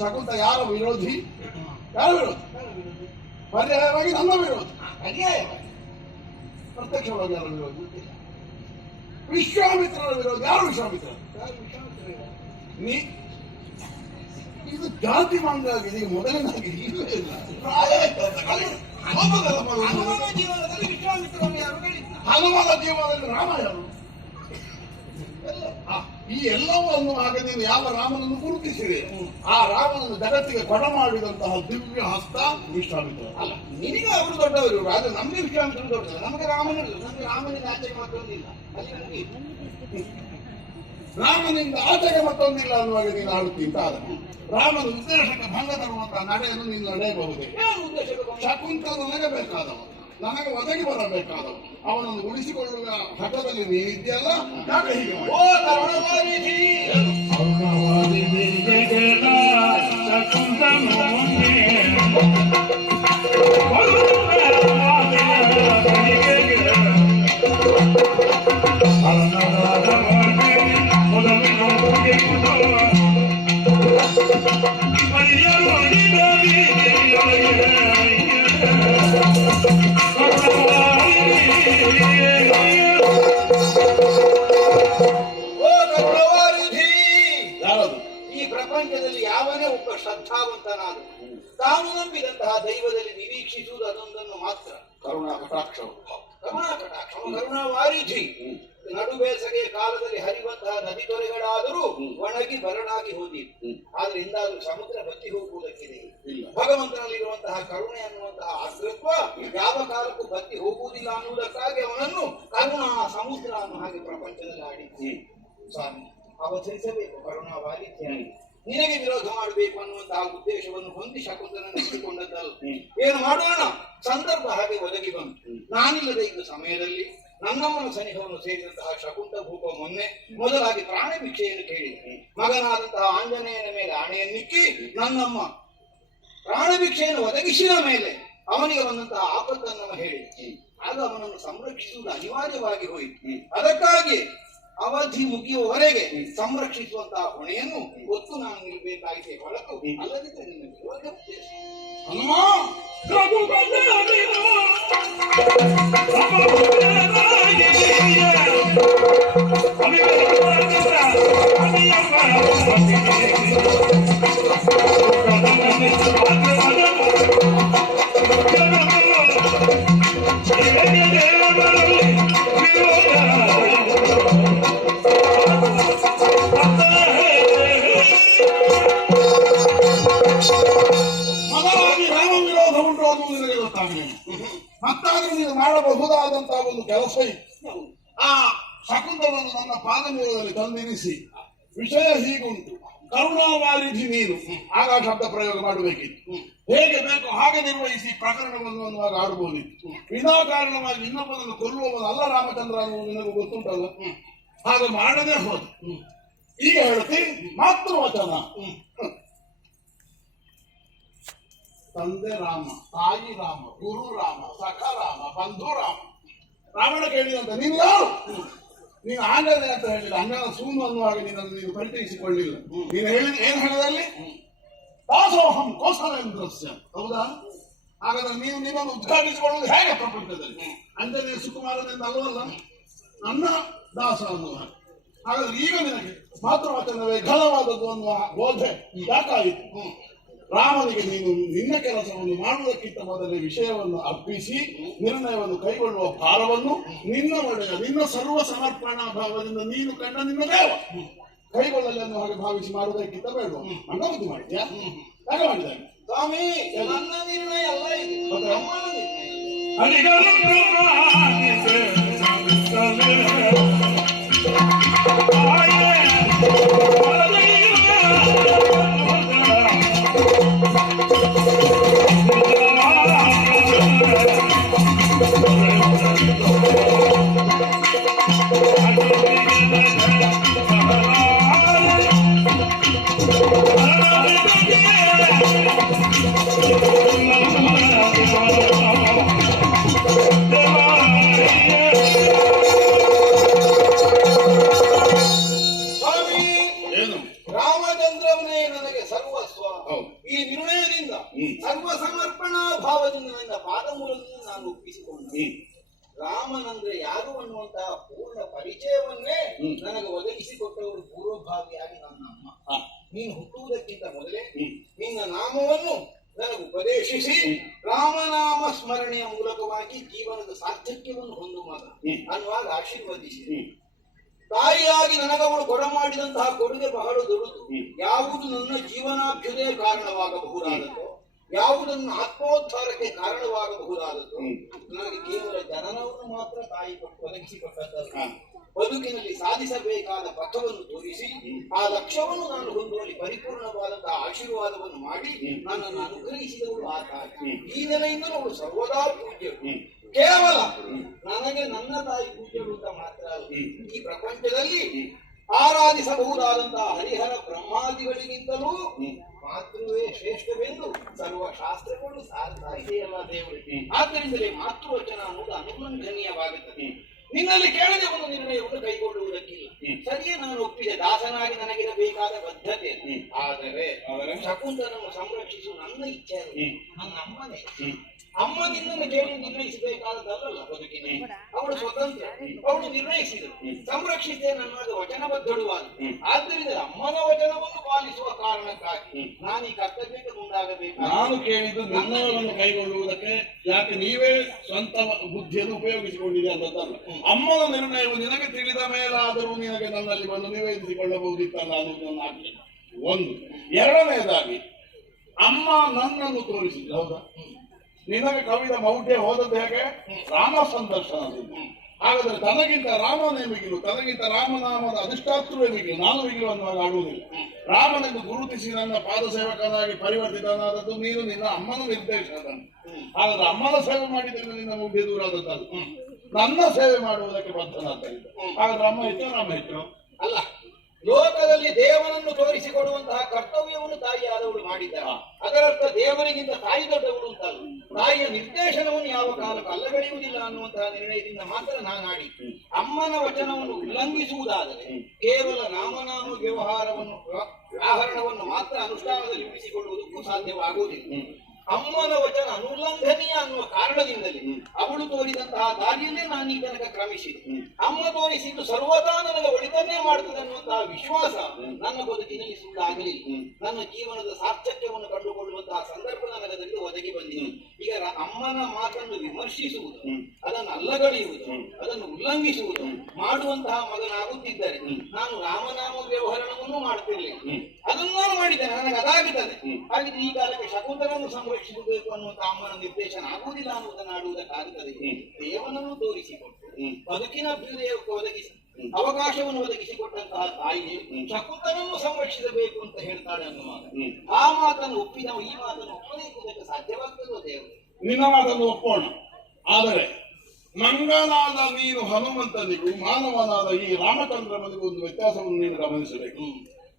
ಶಕುಂತ ಯಾರ ವಿರೋಧಿ? ಯಾರ ವಿರೋಧಿ? ಪರ್ಯಾಯವಾಗಿ ನನ್ನ ವಿರೋಧಿ. ಪರ್ಯಾಯವಾಗಿ ಪ್ರತ್ಯಕ್ಷವಾಗಿ ಯಾರ ವಿರೋಧಿ. ವಿಶ್ವಾಮಿತ್ರರ ವಿರೋಧಿ. ಯಾರು ವಿಶ್ವಾಮಿತ್ರ? ನೀ ಇದು ಜಾತಿ ಮಂಗಾಗಿದೆ ಈಗ ಮೊದಲಿನಾಗಿ ಇಲ್ಲ. ಹನುಮನ ಜೀವನದಲ್ಲಿ ರಾಮ ಯಾರು? ಈ ಎಲ್ಲವನ್ನು ಆಗ ನೀನು ಯಾವ ರಾಮನನ್ನು ಗುರುತಿಸಿದೆ ಆ ರಾಮನನ್ನು ಜಗತ್ತಿಗೆ ಕೊಡ ಮಾಡಿದಂತಹ ದಿವ್ಯ ಹಸ್ತ ವಿಶ್ವಾಮಿತ್ರ ಅಲ್ಲ ನಿನಗೆ ಅವರು ದೊಡ್ಡವರು ಆದ್ರೆ ನಮ್ಗೆ ವಿಶ್ವಾಮಿತ್ರ ದೊಡ್ಡವರು. ನಮಗೆ ರಾಮನಿಲ್ಲ ನಮ್ಗೆ ರಾಮನಿಂದ ಆಚೆಗೆ ಮತ್ತೊಂದಿಲ್ಲ. ರಾಮನಿಂದ ಆಚೆಗೆ ಮತ್ತೊಂದಿಲ್ಲ ಅನ್ನುವಾಗ ನೀನು ಆಡುತ್ತಿ ಅಂತ ಆದ. ರಾಮನ ಉದ್ದೇಶಕ್ಕೆ ಭಂಗ ತರುವಂತಹ ನಡೆಯನ್ನು ನೀನು ನಡೆಯಬಹುದೇ? ಉದ್ದೇಶಕ್ಕೆ? ಶಕುಂತ ನನಗೆ ಬೇಕಾದವ ನನಗೆ ಒದಗಿ ಬರಬೇಕಾದವ ಅವನನ್ನು ಉಳಿಸಿಕೊಳ್ಳುವ ಹಠದಲ್ಲಿ ನೀನಿದ್ಯಲ್ಲ ನಾನು ಹೀಗೆ? ಓ ಕರುಣವಾರಿಧಿ ಯಾರದು ಈ ಪ್ರಪಂಚದಲ್ಲಿ ಯಾವನೇ ಒಬ್ಬ ಶ್ರದ್ಧಾವಂತನಾದ ತಾನು ನಂಬಿದಂತಹ ದೈವದಲ್ಲಿ ನಿರೀಕ್ಷಿಸುವುದು ಅದೊಂದನ್ನು ಮಾತ್ರ. ಕರುಣಾ ಕಟಾಕ್ಷವು ಕರುಣಾ ಕಟಾಕ್ಷ ಅವನು ಕರುಣಾ ವಾರಿಧಿ ನಡು ಬೇಸಗೆಯ ಕಾಲದಲ್ಲಿ ಹರಿಯುವಂತಹ ನದಿ ತೊರೆಗಳಾದರೂ ಒಣಗಿ ಬರಡಾಗಿ ಹೋದಿ ಆದ್ರೆ ಇಂದಾದ್ರೂ ಸಮುದ್ರ ಬತ್ತಿ ಹೋಗುವುದಕ್ಕಿದೆ ಇಲ್ಲ. ಭಗವಂತನಲ್ಲಿರುವಂತಹ ಕರುಣೆ ಅನ್ನುವಂತಹ ಆಶ್ರಯತ್ವ ಯಾವ ಕಾಲಕ್ಕೂ ಬತ್ತಿ ಹೋಗುವುದಿಲ್ಲ ಅನ್ನುವುದಕ್ಕಾಗಿ ಅವನನ್ನು ಕರುಣಾ ಸಮುದ್ರ ಅನ್ನೋ ಹಾಗೆ ಪ್ರಪಂಚದಲ್ಲಿ ಆಡಿದ್ದೆ. ಸ್ವಾಮಿ ಅವತರಿಸಬೇಕು ಕರುಣಾ ವಾರಿಧ್ಯಾಗಿ ನಿನಗೆ ವಿರೋಧ ಮಾಡಬೇಕು ಅನ್ನುವಂತಹ ಉದ್ದೇಶವನ್ನು ಹೊಂದಿ ಶಕುಂತಲನ್ನು ಇಟ್ಟುಕೊಂಡದ್ದಲ್ಲ. ಏನು ಮಾಡೋಣ? ಸಂದರ್ಭ ಹಾಗೆ ಒದಗಿ ಬಂತು. ನಾನಿಲ್ಲದೆ ಇದ್ದ ಸಮಯದಲ್ಲಿ ನನ್ನಮ್ಮನ ಸನಿಹವನ್ನು ಸೇರಿದಂತಹ ಶಕುಂತ ಭೂಪ ಮೊನ್ನೆ ಮೊದಲಾಗಿ ಪ್ರಾಣ ಭಿಕ್ಷೆಯನ್ನು ಕೇಳಿದೆ ಮಗನಾದಂತಹ ಆಂಜನೇಯನ ಮೇಲೆ ಆಣೆಯನ್ನಿಕ್ಕಿ ನನ್ನಮ್ಮ ಪ್ರಾಣ ಭಿಕ್ಷೆಯನ್ನು ಒದಗಿಸಿದ ಮೇಲೆ ಅವನಿಗೆ ಬಂದಂತಹ ಆಪತ್ತನ್ನು ಹೇಳಿ ಆಗ ಅವನನ್ನು ಸಂರಕ್ಷಿಸುವುದು ಅನಿವಾರ್ಯವಾಗಿ ಹೋಯಿತು ಅದಕ್ಕಾಗಿ ಅವಧಿ ಮುಗಿಯುವವರೆಗೆ ಸಂರಕ್ಷಿಸುವಂತಹ ಹೊಣೆಯನ್ನು ಒತ್ತು ನಾನು ನಿಲ್ಬೇಕಾಗಿದೆ ಹೊರತು ಅಲ್ಲದಿದ್ದರೆ ನಿಮಗೆ ಉದ್ದೇಶ ಗೊತ್ತಾಗಲಿಲ್ಲ ಮತ್ತಾದ್ರೂ ನೀನು ಮಾಡಬಹುದಾದಂತಹ ಒಂದು ಕೆಲಸ ಆ ಶಕುಂತವನ್ನು ನನ್ನ ಪಾದ ಮೂಲದಲ್ಲಿ ತಂದಿರಿಸಿ. ವಿಷಯ ಹೀಗುಂಟು. ಕರುಣಾವಾರಿಧಿ ನೀನು. ಆಗ ಶಬ್ದ ಪ್ರಯೋಗ ಮಾಡಬೇಕಿತ್ತು. ಹೇಗೆ ಬೇಕು ಹಾಗೆ ನಿರ್ವಹಿಸಿ ಪ್ರಕರಣವನ್ನು ಅನ್ನುವಾಗ ಆಡಬಹುದಿತ್ತು ವಿನಾಕಾರಣವಾಗಿ ಇನ್ನೊಬ್ಬನನ್ನು ಕೊಲ್ಲುವವನು ಅಲ್ಲ ರಾಮಚಂದ್ರ ಅನ್ನುವುದು ನಿನಗೂ ಗೊತ್ತುಂಟಲ್ಲ? ಹಾಗೆ ಮಾಡದೆ ಹೋದ. ಈಗ ಹೇಳ್ತಿ, ಮಾತೃವಚನ. ತಂದೆ ರಾಮ, ತಾಯಿ ರಾಮ, ಗುರು ರಾಮ, ಸಖ ರಾಮ, ಬಂಧು ರಾಮ. ರಾವಣ ಕೇಳಿದಂತ, ನೀನು ಯಾರು? ನೀನು ಆಗದೆ ಅಂತ ಹೇಳಿಲ್ಲ ಅಂಗನ ಸೂನು ಅನ್ನುವಾಗ ನೀನನ್ನು ನೀನು ಪರಿಚಯಿಸಿಕೊಳ್ಳಿಲ್ಲ ನೀನು ಹೇಳಿದ ಏನ್ ಹೇಳಿದಲ್ಲಿ? ದಾಸೋಹಂ ಕೋಸಲೇಂದ್ರಸ್ಯ. ಹೌದಾ? ಹಾಗಾದ್ರೆ ನೀವು ನಿನ್ನನ್ನು ಉದ್ಘಾಟಿಸಿಕೊಳ್ಳುವುದು ಹೇಗೆ ಪ್ರಪಂಚದಲ್ಲಿ? ಅಂಜನೇಯ ಸುಕುಮಾರನಿಂದ ಅಲ್ವಲ್ಲ? ಅನ್ನ ದಾಸ ಅನ್ನುವ ಹಾಗಾದ್ರೆ ಈಗ ನಿನಗೆ ಮಾತೃವಚನವೇ ಘನವಾದದ್ದು ಅನ್ನುವ ಬೋಧೆ ಯಾಕಾಯಿತು? ರಾಮನಿಗೆ ನೀನು ನಿನ್ನ ಕೆಲಸವನ್ನು ಮಾಡುವುದಕ್ಕಿಂತ ಮೊದಲೇ ವಿಷಯವನ್ನು ಅರ್ಪಿಸಿ ನಿರ್ಣಯವನ್ನು ಕೈಗೊಳ್ಳುವ ಭಾರವನ್ನು ನಿನ್ನ ಒಡೆಯ ನಿನ್ನ ಸರ್ವ ಸಮರ್ಪಣಾ ಭಾವದಿಂದ ನೀನು ಕಂಡ ನಿನ್ನ ದೇವ. ಕೈಗೊಳ್ಳಲಿ ಅನ್ನೋ ಹಾಗೆ ಭಾವಿಸಿ ಮಾಡುವುದಕ್ಕಿಂತ ಬೇಡ. ಅಣ್ಣ ಬುದ್ಧಿ ಮಾಡಿದ್ಯಾ? ಮಾಡಿದಾಗ ಸ್ವಾಮಿ ನನ್ನ ನಿರ್ಣಯ ಅಲ್ಲ ಇದು. ಸರ್ವ ಸಮರ್ಪಣಾ ಭಾವದಿಂದ ನನ್ನ ಪಾದ ಮೂಲದಿಂದ ನಾನು ಒಪ್ಪಿಸಿಕೊಂಡೆ. ರಾಮನಂದ್ರೆ ಯಾರು ಅನ್ನುವಂತಹ ಪೂರ್ಣ ಪರಿಚಯವನ್ನೇ. ನನಗೆ ಒದಗಿಸಿಕೊಟ್ಟವರು ಪೂರ್ವಭಾವಿಯಾಗಿ ನನ್ನ ಅಮ್ಮ. ನೀನು ಹುಟ್ಟುವುದಕ್ಕಿಂತ ಮೊದಲೇ ನಿನ್ನ ನಾಮವನ್ನು ನನಗೆ ಉಪದೇಶಿಸಿ ರಾಮನಾಮ ಸ್ಮರಣೆಯ ಮೂಲಕವಾಗಿ ಜೀವನದ ಸಾರ್ಥಕ್ಯವನ್ನು ಹೊಂದು ಮಗ. ಅನ್ನುವಾಗ ಆಶೀರ್ವದಿಸಿ. ತಾಯಿಯಾಗಿ ನನಗವಳು ಕೊಡಮಾಡಿದಂತಹ ಕೊಡುಗೆ ಬಹಳ ದೊಡ್ಡದು ಯಾವುದು ನನ್ನ ಜೀವನಾಭ್ಯುದಯ ಕಾರಣವಾಗಬಹುದಾದದ್ದು? ಯಾವುದನ್ನು ಆತ್ಮೋದ್ಧಾರಕ್ಕೆ ಕಾರಣವಾಗಬಹುದಾದದ್ದು. ನನಗೆ ಕೇವಲ ಜನನವನ್ನು ಮಾತ್ರ ತಾಯಿ ಕೊಟ್ಟು ಒದಗಿಸಿಕೊಟ್ಟದ್ದಲ್ಲ ಬದುಕಿನಲ್ಲಿ ಸಾಧಿಸಬೇಕಾದ ಪಥವನ್ನು ತೋರಿಸಿ ಆ ಲಕ್ಷ್ಯವನ್ನು ನಾನು ಹೊಂದುವಲ್ಲಿ ಪರಿಪೂರ್ಣವಾದಂತಹ ಆಶೀರ್ವಾದವನ್ನು ಮಾಡಿ. ನನ್ನನ್ನು ಅನುಗ್ರಹಿಸಿದವಳು ಆ ತಾಯಿ. ಈ ನೆಲೆಯಿಂದಲೂ ಅವಳು ಸರ್ವದಾ ಪೂಜ್ಯರು ಕೇವಲ ನನಗೆ ನನ್ನ ತಾಯಿ ಪೂಜ್ಯರು ಅಂತ ಮಾತ್ರ ಅಲ್ಲ. ಈ ಪ್ರಪಂಚದಲ್ಲಿ. ಆರಾಧಿಸಬಹುದಾದಂತಹ ಹರಿಹರ ಬ್ರಹ್ಮಾದಿಗಳಿಗಿಂತಲೂ ಹ್ಮ್. ಮಾತೃವೇ ಶ್ರೇಷ್ಠವೆಂದು ಸರ್ವ ಶಾಸ್ತ್ರಗಳು ಸಾರ್ತಾ ಇದೆಯಲ್ಲ ದೇವರಿಗೆ. ಆದ್ದರಿಂದಲೇ ಮಾತೃವಚನ ಅನ್ನೋದು ಅನುಲಂಘನೀಯವಾಗುತ್ತದೆ. ನಿನ್ನಲ್ಲಿ ಕೇಳದೆ ಒಂದು ನಿರ್ಣಯವನ್ನು ಕೈಗೊಳ್ಳುವುದಕ್ಕಿಲ್ಲ. ಸರಿಯೇ ನಾನು ಒಪ್ಪಿದೆ ದಾಸನಾಗಿ ನನಗಿರಬೇಕಾದ ಬದ್ಧತೆ. ಆದರೆ ಶಕುಂತನನ್ನು ಸಂರಕ್ಷಿಸುವ ನನ್ನ ಇಚ್ಛೆ. ನನ್ನ ಅಮ್ಮನೇ ಹ್ಮ್. ಅಮ್ಮ ನಿನ್ನನ್ನು ಕೇಳಿ ನಿರ್ಣಯಿಸಬೇಕಾದದ್ದಲ್ಲ ಬದುಕಿನೇ ಅವಳು ಸ್ವತಂತ್ರ. ಅವಳು ನಿರ್ಣಯಿಸಿದರು ಹ್ಮ್. ಸಂರಕ್ಷಿಸಿದೆ ನನ್ನ ವಚನಬದ್ಧಳುವಾದ ಹ್ಮ್. ಆದ್ದರಿಂದ ಅಮ್ಮನ ವಚನವನ್ನು ಪಾಲಿಸುವ ಕಾರಣಕ್ಕಾಗಿ. ನಾನು ಈ ಕರ್ತವ್ಯಕ್ಕೆ ಮುಂದಾಗಬೇಕು ನಾನು ಕೇಳಿದ್ದು ನಿರ್ಣಯವನ್ನು ಕೈಗೊಳ್ಳುವುದಕ್ಕೆ ಯಾಕೆ ನೀವೇ ಸ್ವಂತ ಬುದ್ಧಿಯನ್ನು ಉಪಯೋಗಿಸಿಕೊಂಡಿದೆ ಅಂತದ್ದಲ್ಲ ಅಮ್ಮನ ನಿರ್ಣಯವು ನಿನಗೆ ತಿಳಿದ ಮೇಲಾದರೂ ನಿನಗೆ ನನ್ನಲ್ಲಿ ಬಂದು ನಿವೇದಿಸಿಕೊಳ್ಳಬಹುದಿತ್ತಲ್ಲ ಅನ್ನೋದು ನನ್ನ ಆಜ್ಞೆ ಒಂದು. ಎರಡನೆಯದಾಗಿ ಅಮ್ಮ ನನ್ನನ್ನು ತೋರಿಸಿದ್ರು. ಹೌದಾ? ನಿನಗೆ ಕವಿದ ಮೌಢ್ಯ ಹೋದದ್ದು ಹೇಗೆ? ರಾಮ ಸಂದರ್ಶನದಿಂದ ಹಾಗಾದ್ರೆ ತನಗಿಂತ ರಾಮನೇ ಮಿಗಿಲು ತನಗಿಂತ ರಾಮನಾಮದ ಅಧಿಷ್ಠಾತೃವೇ ಮಿಗಿಲು ನಾನು ಮಿಗಿಲು ಅನ್ನುವಾಗ ಆಡುವುದಿಲ್ಲ ರಾಮನನ್ನು ಗುರುತಿಸಿ ನನ್ನ ಪಾದ ಸೇವಕನಾಗಿ ಪರಿವರ್ತಿತನಾದದ್ದು ನೀನು ನಿನ್ನ ಅಮ್ಮನ ನಿರ್ದೇಶನದಲ್ಲಿ ಹಾಗಾದ್ರೆ ಅಮ್ಮನ ಸೇವೆ ಮಾಡಿದ್ರೆ ನಿನ್ನ ಮುಗ್ಧಿ ದೂರ ಆದದ್ದು ನನ್ನ ಸೇವೆ ಮಾಡುವುದಕ್ಕೆ ಬದ್ಧನಾದ ಹಾಗಾದ್ರೆ ಅಮ್ಮ ಹೆಚ್ಚು, ರಾಮ ಹೆಚ್ಚು? ಅಲ್ಲ ಲೋಕದಲ್ಲಿ ದೇವನನ್ನು ತೋರಿಸಿಕೊಡುವಂತಹ ಕರ್ತವ್ಯವನ್ನು ತಾಯಿಯಾದವಳು ಮಾಡಿದ್ದಾಳೆ ಹಾ. ಅದರರ್ಥ ದೇವರಿಗಿಂತ ತಾಯಿ ದೊಡ್ಡವಳು ಅಂತಲ್ಲ. ತಾಯಿಯ ನಿರ್ದೇಶನವನ್ನು ಯಾವ ಕಾಲಕ್ಕೂ ಅಲ್ಲಗಳೆಯುವುದಿಲ್ಲ ಅನ್ನುವಂತಹ ನಿರ್ಣಯದಿಂದ ಮಾತ್ರ ನಾನಾಡಿ ಅಮ್ಮನ ವಚನವನ್ನು ಉಲ್ಲಂಘಿಸುವುದಾದರೆ ಕೇವಲ ನಾಮನಾಮ ವ್ಯವಹಾರವನ್ನು ವ್ಯ- ವ್ಯಾಹರಣವನ್ನು ಮಾತ್ರ ಅನುಷ್ಠಾನದಲ್ಲಿ ಉಳಿಸಿಕೊಳ್ಳುವುದಕ್ಕೂ ಸಾಧ್ಯವಾಗುವುದಿಲ್ಲ. ಅಮ್ಮನ ವಚನ ಅನುಲ್ಲಂಘನೀಯ ಅನ್ನುವ ಕಾರಣದಿಂದಲೇ ಅವಳು ತೋರಿದಂತಹ ದಾರಿಯನ್ನೇ ನಾನು ಈ ತನಕ ಕ್ರಮಿಸಿದೆ. ಅಮ್ಮ ತೋರಿಸಿದ್ದು ಸರ್ವತಾ ನನಗೆ ಒಳಿತನ್ನೇ ಮಾಡುತ್ತದೆ ಅನ್ನುವಂತಹ ವಿಶ್ವಾಸ ನನ್ನ ಬದುಕಿನಲ್ಲಿ ಸುಳ್ಳಾಗಲಿಲ್ಲ. ನನ್ನ ಜೀವನದ ಸಾರ್ಥಕ್ಯವನ್ನು ಕಂಡುಕೊಳ್ಳುವಂತಹ ಸಂದರ್ಭ ನನಗದಲ್ಲಿ ಒದಗಿ ಬಂದಿದೆ. ಈಗ ಅಮ್ಮನ ಮಾತನ್ನು ವಿಮರ್ಶಿಸುವುದು, ಅದನ್ನು ಅಲ್ಲಗಳೆಯುವುದು, ಅದನ್ನು ಉಲ್ಲಂಘಿಸುವುದು ಮಾಡುವಂತಹ ಮಗನಾಗುತ್ತಿದ್ದಾರೆ ನಾನು ರಾಮನಾಮ ವ್ಯವಹಾರವನ್ನು ಮಾಡ್ತಿರ್ಲಿಲ್ಲ ಅದನ್ನು ನಾನು ಮಾಡಿದ್ದೇನೆ, ನನಗೆ ಅದಾಗುತ್ತದೆ ಹಾಗಿದ್ರೆ ಈ ಕಾಲಕ್ಕೆ ಶಕುಂತಲನ್ನು ಸಂರಕ್ಷಿಸಬೇಕು ಅನ್ನುವಂತಹ ಅಮ್ಮನ ನಿರ್ದೇಶನ ಆಗುವುದಿಲ್ಲ ಅನ್ನುವುದನ್ನು ಆಡುವುದಕ್ಕಾಗುತ್ತದೆ. ದೇವನನ್ನು ತೋರಿಸಿಕೊಟ್ಟು, ಬದುಕಿನ ಅಭ್ಯುದಯ ಒದಗಿಸಿ ಅವಕಾಶವನ್ನು ಒದಗಿಸಿಕೊಟ್ಟಂತಹ ತಾಯಿ ಶಕುಂತನನ್ನು ಸಂರಕ್ಷಿಸಬೇಕು ಅಂತ ಹೇಳ್ತಾಳೆ ಅನ್ನುವಾಗ ಆ ಮಾತನ್ನು ಒಪ್ಪಿದವ ಈ ಮಾತನ್ನು ಒಪ್ಪದಿರುವುದಕ್ಕೆ ಸಾಧ್ಯವಾಗ್ತದೋ ದೇವರು? ನಿನ್ನ ಮಾತನ್ನು ಒಪ್ಪೋಣ. ಆದರೆ ಮಂಗನಾದ ನೀನು ಹನುಮಂತನಿಗೂ ಮಾನವನಾದ ಈ ರಾಮಚಂದ್ರನಿಗೂ ಒಂದು ವ್ಯತ್ಯಾಸವನ್ನು ನೀನು ಗಮನಿಸಬೇಕು.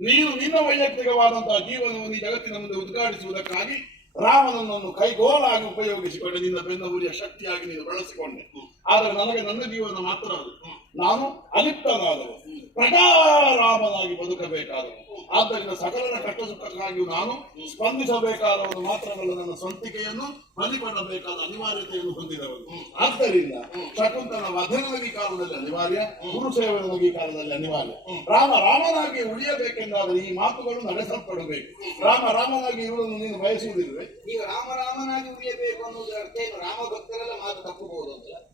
ನೀನು ನಿನ್ನ ವೈಯಕ್ತಿಕವಾದಂತಹ ಜೀವನವನ್ನು ಈ ಜಗತ್ತಿನ ಮುಂದೆ ಉದ್ಘಾಟಿಸುವುದಕ್ಕಾಗಿ ರಾಮನನ್ನು ಕೈಗೋಲಾಗಿ ಉಪಯೋಗಿಸಿಕೊಂಡು ನಿನ್ನ ಬೆನ್ನ ಊರಿಯ ಶಕ್ತಿಯಾಗಿ ನೀನು ಬಳಸಿಕೊಂಡೆ. ಆದರೆ ನನಗೆ ನನ್ನ ಜೀವನ ಮಾತ್ರ ಅಲ್ಲ ನಾನು ಅಲಿಪ್ತನಾದವ ಪ್ರಜಾರಾಮನಾಗಿ ಬದುಕಬೇಕಾದವನು. ಆದ್ದರಿಂದ ಸಕಲರ ಕಷ್ಟ ಸುಖಕ್ಕಾಗಿಯೂ ನಾನು ಸ್ಪಂದಿಸಬೇಕಾದವನು ಮಾತ್ರವಲ್ಲ, ನನ್ನ ಸ್ವಂತಿಕೆಯನ್ನು ಬಲಿಪಡಬೇಕಾದ ಅನಿವಾರ್ಯತೆಯನ್ನು ಹೊಂದಿದವನು. ಆದ್ದರಿಂದ ಶಕುಂತನ ವಧನಗಿ ಕಾಲದಲ್ಲಿ ಅನಿವಾರ್ಯ, ಗುರು ಸೇವನಗಿ ಕಾಲದಲ್ಲಿ ಅನಿವಾರ್ಯ. ರಾಮ ರಾಮನಾಗಿ ಉಳಿಯಬೇಕೆಂದಾದರೆ ಈ ಮಾತುಗಳು ನಡೆಸಲ್ಪಡಬೇಕು. ರಾಮ ರಾಮನಾಗಿ ಇರುವುದನ್ನು ನೀನು ನೀವು ಈಗ ರಾಮರಾಮನಾಗಿ ಉಳಿಯಬೇಕು ಅನ್ನೋದರ ಅರ್ಥ ಏನು? ರಾಮ ಭಕ್ತರೆಲ್ಲ ಮಾತು ತಪ್ಪಬಹುದು ಅಂತ.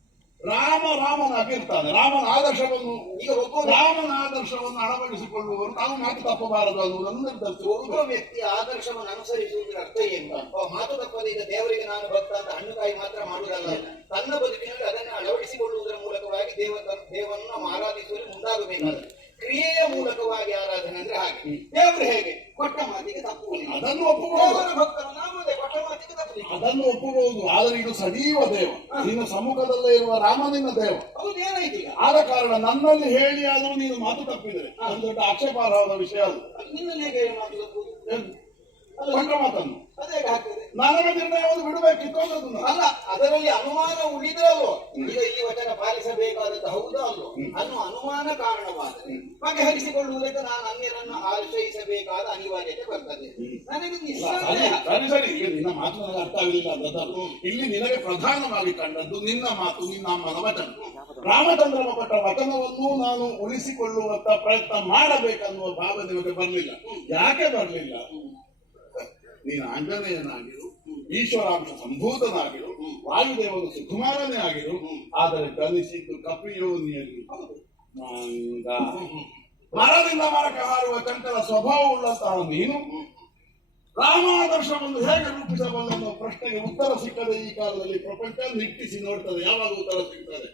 ರಾಮ ರಾಮನಾಗಿರ್ತಾನೆ ರಾಮನ ಆದರ್ಶವನ್ನು ಈಗ ಒಬ್ಬ ರಾಮನ ಆದರ್ಶವನ್ನು ಅಳವಡಿಸಿಕೊಳ್ಳುವವರು ತಾವು ಮಾತು ತಪ್ಪಬಾರದು ಅನ್ನುವುದನ್ನು ನಿರ್ಧರಿಸಿ ಒಬ್ಬ ವ್ಯಕ್ತಿ ಆದರ್ಶವನ್ನು ಅನುಸರಿಸುವುದರ ಅರ್ಥ ಏನು? ಮಾತು ತಪ್ಪದೆ ಈಗ ದೇವರಿಗೆ ನಾನು ಭಕ್ತ ಅಂತ ಹಣ್ಣು ಕಾಯಿ ಮಾತ್ರ ಮಾಡುವುದಲ್ಲ. ತನ್ನ ಬದುಕಿನಲ್ಲಿ ಅದನ್ನು ಅಳವಡಿಸಿಕೊಳ್ಳುವುದರ ಮೂಲಕವಾಗಿ ದೇವ ದೇವರನ್ನು ನಾವು ಆರಾಧಿಸುವಲ್ಲಿ ಮುಂದಾಗಬೇಕಾದ ಕ್ರಿಯೆಯ ಮೂಲಕವಾಗಿ ಆರಾಧನೆ ಅಂದ್ರೆ ಹಾಗೆ. ದೇವರು ಹೇಗೆ? ಕೊಟ್ಟ ಮಾತಿಗೆ ತಪ್ಪು ಅದನ್ನು ಒಪ್ಪಬಹುದು ಭಕ್ತರು ನಾವು ಕೊಟ್ಟ ಮಾತಿಗೆ ತಪ್ಪು ಅದನ್ನು ಒಪ್ಪಬಹುದು ಆದರೆ ಇದು ಸಜೀವ ದೇವ. ನಿನ್ನ ಸಮ್ಮುಖದಲ್ಲೇ ಇರುವ ರಾಮನಿನ ದೇವ. ಹೌದು ಏನಾಯ್ತು ಆದ ಕಾರಣ ನನ್ನಲ್ಲಿ ಹೇಳಿ ಆದರೂ ನೀನು ಮಾತು ತಪ್ಪಿದರೆ. ಅದು ದೊಡ್ಡ ಆಕ್ಷೇಪಾರ್ಹವಾದ ವಿಷಯ ಅದು. ನಿನ್ನಲ್ಲಿ ಹೇಗೆ ಮಾತು ತಪ್ಪುವುದು? ಕೊಟ್ಟ ಮಾತನ್ನು. ಅದೇ ಆಗ್ತದೆ ನನ್ನ ನಿರ್ಣಯವನ್ನು ಬಿಡಬೇಕಿತ್ತು ಅನ್ನೋದು ಅಲ್ಲ ಅದರಲ್ಲಿ ಅನುಮಾನ ಉಳಿದ್ರಲ್ವೋ ಈಗ ಈ ವಚನ ಪಾಲಿಸಬೇಕಾದದ್ದು ಹೌದಾ ಅಲ್ಲೋ ಅನ್ನೋ ಅನುಮಾನ ಕಾರಣವಾದರೆ ಬಗೆಹರಿಸಿಕೊಳ್ಳುವುದಕ್ಕೆ ನಾನು ಅನ್ಯರನ್ನು ಆಶ್ರಯಿಸಬೇಕಾದ ಅನಿವಾರ್ಯತೆ ಬರ್ತದೆ. ನನಗೆ ಸರಿ ಸರಿ ಈಗ ನಿನ್ನ ಮಾತು ನನಗೆ ಅರ್ಥ ಆಗಲಿಲ್ಲ ಅದನ್ನು ಇಲ್ಲಿ ನಿನಗೆ ಪ್ರಧಾನವಾಗಿ ಕಂಡದ್ದು ನಿನ್ನ ಮಾತು ನಿನ್ನ ಅಮ್ಮನ ವಚನ ರಾಮಚಂದ್ರನ ಕೊಟ್ಟ ವಚನವನ್ನು ನಾನು ಉಳಿಸಿಕೊಳ್ಳುವಂತ ಪ್ರಯತ್ನ ಮಾಡಬೇಕನ್ನುವ ಭಾವ ನಿಮಗೆ ಬರಲಿಲ್ಲ. ಯಾಕೆ ಬರಲಿಲ್ಲ? ನೀನು ಆಂಜನೇಯನಾಗಿರು ಈಶ್ವರಾಂಶ ಸಂಭೂತನಾಗಿರು, ವಾಯುದೇವನು ಸುಕುಮಾರನೇ ಆಗಿರು, ಆದರೆ ಕಲಿಸಿದ್ದು ಕಪಿಯೋನಿಯಲ್ಲಿ ಮಂಗ. ಮರದಿಂದ ಮರಕ್ಕೆ ಹಾರುವ ಚಂಚಲ ಸ್ವಭಾವವುಳ್ಳಂತಹ ನೀನು. ರಾಮಾದರ್ಶವನ್ನು ಹೇಗೆ ರೂಪಿಸಬಲ್ಲ ಪ್ರಶ್ನೆಗೆ ಉತ್ತರ ಸಿಕ್ಕದೆ ಈ ಕಾಲದಲ್ಲಿ ಪ್ರಪಂಚ ನಿಟ್ಟಿಸಿ ನೋಡ್ತದೆ. ಯಾವಾಗ ಉತ್ತರ ಸಿಗ್ತದೆ?